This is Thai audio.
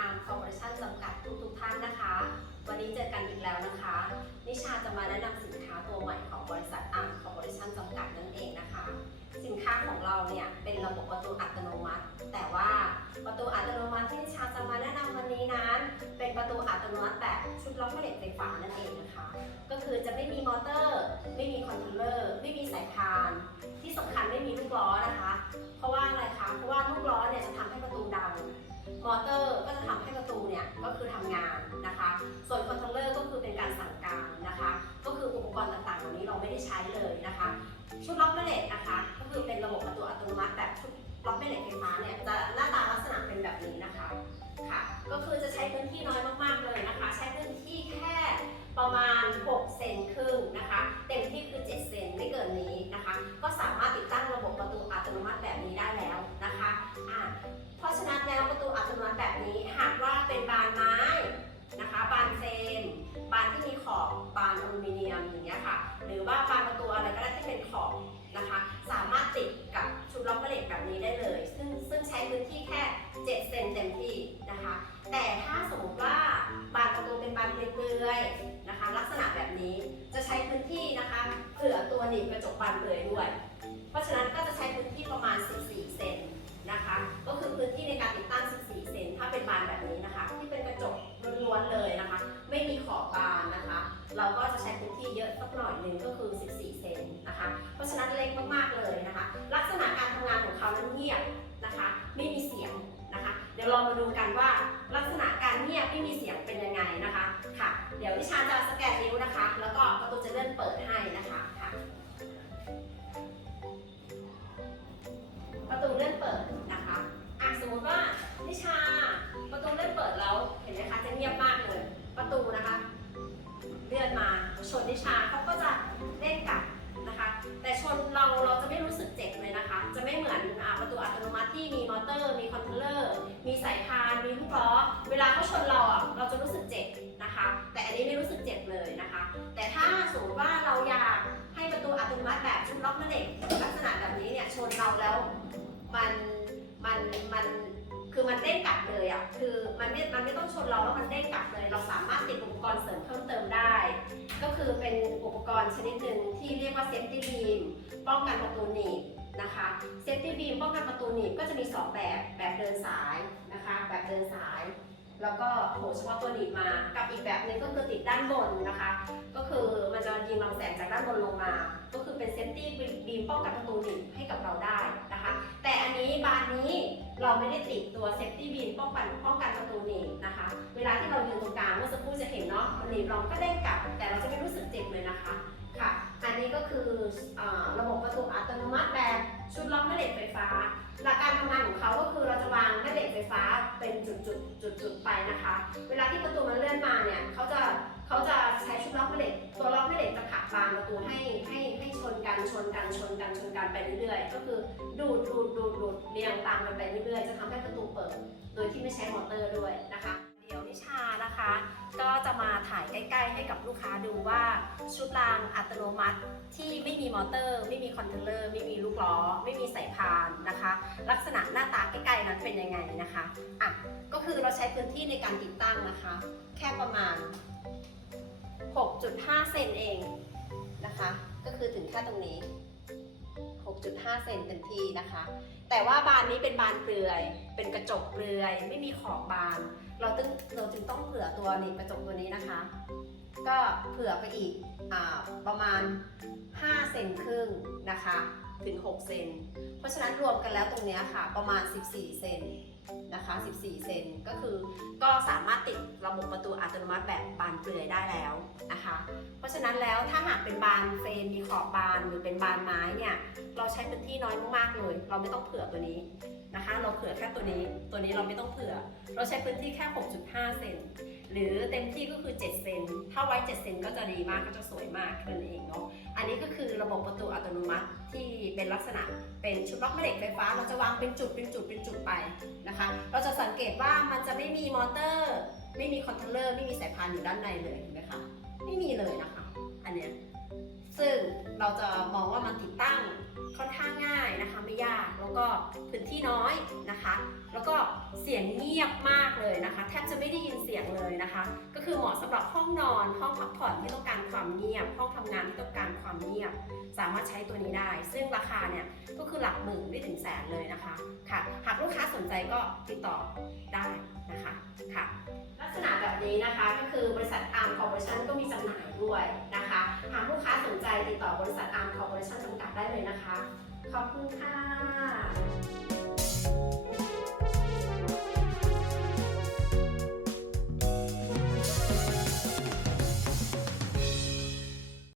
อาร์มคอร์ปอเชันจำกัดทุกทุกท่านนะคะ วันนี้เจอกันอีกแล้วนะคะ นิชาจะมาแนะนำสินค้าตัวใหม่ของบริษัทอาร์มคอร์ปอเชันจำกัดนั่นเองนะคะ สินค้าของเราเนี่ยเป็นระบบประตูอัตโนมัติ แต่ว่าประตูอัตโนมัติที่นิชาจะมาแนะนำวันนี้นั้น เป็นประตูอัตโนมัติแบบชุดล็อกแม่เหล็กไฟฟ้านั่นเองนะคะ ก็คือจะไม่มีมอเตอร์ ไม่มีคอนโทรลเลอร์ไม่มีสายพานที่สำคัญไม่มีลูกล้อนะคะ เพราะว่าอะไรคะเพราะว่าลูกล้อเนี่ยจะทำให้ประตูดังมอเตอร์ ก็คือทำงานนะคะ ส่วนคอนโทรลเลอร์ก็คือเป็นการสั่งการนะคะ ก็คืออุปกรณ์ต่างๆเหล่านี้เราไม่ได้ใช้เลยนะคะ ชุดล็อกแม่เหล็กนะคะ ก็คือเป็นระบบประตูอัตโนมัติแบบชุดล็อกแม่เหล็กไฟฟ้าเนี่ยจะหน้าตาลักษณะเป็นแบบนี้นะคะ ค่ะ ก็คือจะใช้พื้นที่น้อย นียมอย่างเงี้ยค่ะ หรือว่าบานประตูอะไรก็ได้ที่เป็นขอบนะคะ สามารถติดกับชุดล็อกเหล็กแบบนี้ได้เลย ซึ่งซึ่งใช้พื้นที่แค่ 7 เซนเต็มที่นะคะ แต่ถ้าสมมติว่าบานประตูเป็นบานเปลือยๆนะคะ ลักษณะแบบนี้จะใช้พื้นที่นะคะเผื่อตัวหนีบกระจกบานเปลือยด้วย เพราะฉะนั้นก็จะใช้พื้นที่ประมาณ 14 ฉะนั้นเล็กมากๆเลยนะคะ ลักษณะการทำงานของเขานั้นเงียบนะคะ ไม่มีเสียงนะคะ เดี๋ยวเรามาดูกันว่าลักษณะการเงียบไม่มีเสียงเป็นยังไงนะคะ ค่ะ เดี๋ยววิชาจะสแกนนิ้วนะคะ แล้วก็ประตูจะเลื่อนเปิดให้นะคะ ที่มีมอเตอร์ มีคอนโทรลเลอร์ มีสายพาน มีลูกล้อ เวลาเขาชนเราอะเราจะรู้สึกเจ็บนะคะ แต่อันนี้ไม่รู้สึกเจ็บเลยนะคะ แต่ถ้าสมมติว่าเราอยากให้ประตูอัตโนมัติแบบชุดล็อกแม่เหล็กลักษณะแบบนี้เนี่ยชนเราแล้วมันมันมันคือมันเด้งกลับเลยอะคือมันไม่มันไม่ต้องชนเราแล้วมันเด้งกลับเลย เราสามารถติดอุปกรณ์เสริมเพิ่มเติมได้ ก็คือเป็นอุปกรณ์ชนิดหนึ่งที่เรียกว่าเซฟตี้บีมป้องกันประตูหนีบ นะคะเซฟตี้บีมป้องกันประตูหนีบก็จะมี 2 แบบแบบเดินสายนะคะแบบเดินสาย แล้วก็โหเฉพาะตัวหนีบมา กับอีกแบบหนึงก็คือติดด้านบนนะคะ ก็คือมันจะยิงลำแสงจากด้านบนลงมา ก็คือเป็นเซฟตี้บีมป้องกันประตูหนีบให้กับเราได้นะคะ แต่อันนี้บานนี้เราไม่ได้ติดตัวเซฟตี้บีมป้องกันป้องกันประตูหนีบนะคะ เวลาที่เรายืนตรงกลางเมื่อสักครู่จะเห็นเนาะมันหนีบเราก็เด้งกลับ แต่เราจะไม่รู้สึกเจ็บเลยนะคะ นี้ก็คืออระบบประตูอัตโนมัติแบบชุดล็อกแม่เหล็กไฟฟ้า หลักการทำงานของเขาก็คือเราจะวางแม่เหล็กไฟฟ้าเป็นจุดๆจุดๆไปนะคะ เวลาที่ประตูมันเลื่อนมาเนี่ยเขาจะเขาจะใช้ชุดล็อกแม่เหล็ก ตัวล็อกแม่เหล็กจะผลักบานประตูให้ให้ให้ชนกันชนกันชนกันชนกันไปเรื่อยๆ ก็คือดูดดูดดูดดูดเรียงตามกันไปเรื่อยๆ จะทำให้ประตูเปิด โดยที่ไม่ใช้มอเตอร์ด้วยนะคะ นะคะ ก็จะมาถ่ายใกล้ ๆ ให้กับลูกค้าดูว่าชุดรางอัตโนมัติที่ไม่มีมอเตอร์ ไม่มีคอนโทรลเลอร์ ไม่มีลูกล้อ ไม่มีสายพานนะคะ ลักษณะหน้าตาใกล้ๆนั้นเป็นยังไงนะคะอะก็คือเราใช้พื้นที่ในการติดตั้งนะคะ แค่ประมาณ 6.5 เซนเองนะคะ ก็คือถึงแค่ตรงนี้ 6.5 เซนเต็มที่นะคะ แต่ว่าบานนี้เป็นบานเปลือย เป็นกระจกเปลือย ไม่มีขอบบาน เราตึงเราจึงต้องเผื่อตัวนี้กระจกตัวนี้นะคะ ก็เผื่อไปอีกอประมาณ 5 เซนครึ่งนะคะ ถึง 6 เซน เพราะฉะนั้นรวมกันแล้วตรงนี้ค่ะ ประมาณ 14 เซนนะคะ 14 เซน ก็คือก็สามารถติดระบบประตูอัตโนมัติแบบบานเปลือยได้แล้วนะคะ เพราะฉะนั้นแล้วถ้าหากเป็นบานเฟรมมีขอบบานหรือเป็นบานไม้เนี่ย เราใช้พื้นที่น้อยมากๆเลย เราไม่ต้องเผื่อตัวนี้นะคะ เราเผื่อแค่ตัวนี้ ตัวนี้เราไม่ต้องเผื่อ เราใช้พื้นที่แค่ 6.5 เซน หรือเต็มที่ก็คือ 7 เซน ถ้าไว้ 7 เซนก็จะดีมากก็จะสวยมากนั่นเองเนาะ อันนี้ก็คือระบบประตูอัตโนมัติที่เป็นลักษณะเป็นชุดล็อกแม่เหล็กไฟฟ้า เราจะวางเป็นจุดเป็นจุดเป็นจุดไปนะคะ เราจะสังเกตว่ามันจะไม่มีมอเตอร์ ไม่มีคอนโทรลเลอร์ ไม่มีสายพานอยู่ด้านในเลยเห็นไหมคะ ไม่มีเลยนะคะ อันเนี้ย ซึ่งเราจะมองว่ามันติดตั้งค่อนข้างง่ายนะคะ ไม่ยากแล้วก็พื้นที่น้อยนะคะ แล้วก็เสียงเงียบมากเลยนะคะ แทบจะไม่ได้ยินเสียงเลยนะคะ ก็คือเหมาะสำหรับห้องนอน ห้องพักผ่อนที่ต้องการความเงียบ ห้องทำงานที่ต้องการความเงียบ สามารถใช้ตัวนี้ได้ ซึ่งราคาเนี่ยก็คือหลักหมื่นไม่ถึงแสนเลยนะคะค่ะหากลูกค้าสนใจก็ติดต่อได้นะคะค่ะลักษณะแบบนี้นะคะก็คือบริษัทอาร์มคอร์ปอเรชั่นก็มีจำหน่ายด้วยนะคะ หากลูกค้าสนใจติดต่อบริษัทอาร์มคอร์ปอเรชั่นจำกัดได้เลยนะคะ ขอบคุณค่ะ